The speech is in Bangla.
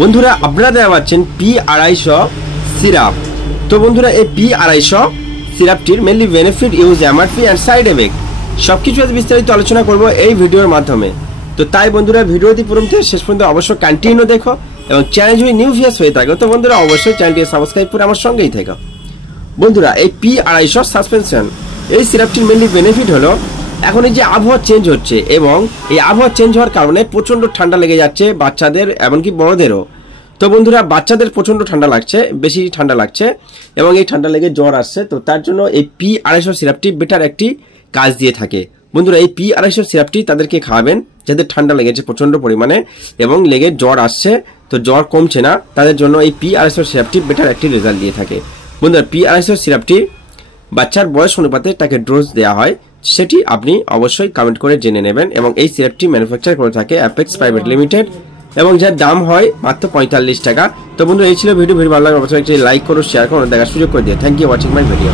বন্ধুরা আপনারা দেখতে পাচ্ছেন P250 সিরাপ। তো বন্ধুরা এই P250 সিরাপটির mainly benefit, use, MRP and side effect সবকিছু আজ বিস্তারিত আলোচনা করব এই ভিডিওর মাধ্যমে। তো তাই বন্ধুরা ভিডিওটি প্রথম থেকে শেষ পর্যন্ত অবশ্যই কন্টিনিউ দেখো এবং চ্যানেল যদি নিউ ভিউয়ার্স হয়ে থাকো তো বন্ধুরা অবশ্যই চ্যানেলটি সাবস্ক্রাইব করে আমার সঙ্গেই থেকো। বন্ধুরা এই P250 সাসপেনশন এই সিরাপটির মেনলি বেনিফিট হলো এখন এই যে আবহাওয়া চেঞ্জ হচ্ছে এবং এই আবহাওয়া চেঞ্জ হওয়ার কারণে প্রচন্ড ঠান্ডা লেগে যাচ্ছে বাচ্চাদের এমনকি বড়দেরও। তো বন্ধুরা বাচ্চাদের প্রচন্ড ঠান্ডা লাগছে, বেশি ঠান্ডা লাগছে এবং এই ঠান্ডা লেগে জ্বর আসছে। তো তার জন্য এই P250 সিরাপটি বেটার একটি কাজ দিয়ে থাকে। বন্ধুরা এই P250 সিরাপটি তাদেরকে খাওয়াবেন যাদের ঠান্ডা লেগেছে প্রচন্ড পরিমাণে এবং লেগে জ্বর আসছে, তো জ্বর কমছে না, তাদের জন্য এই P250 সিরাপটি বেটার একটি রেজাল্ট দিয়ে থাকে। বন্ধুরা P250 সিরাপটি বাচ্চার বয়স অনুপাতে তাকে ডোজ দেওয়া হয়, সেটি আপনি অবশ্যই কমেন্ট করে জেনে নেবেন। এবং এই সিরাপটি ম্যানুফ্যাকচার করে থাকে অ্যাপেক্স প্রাইভেট লিমিটেড এবং যার দাম হয় মাত্র 45 টাকা। তো বন্ধুরা এই ছিল ভিডিও ভালো লাগলে অবশ্যই একটি লাইক করো, শেয়ার করো, দেখার সুযোগ করে দিও। Thank you watching my video.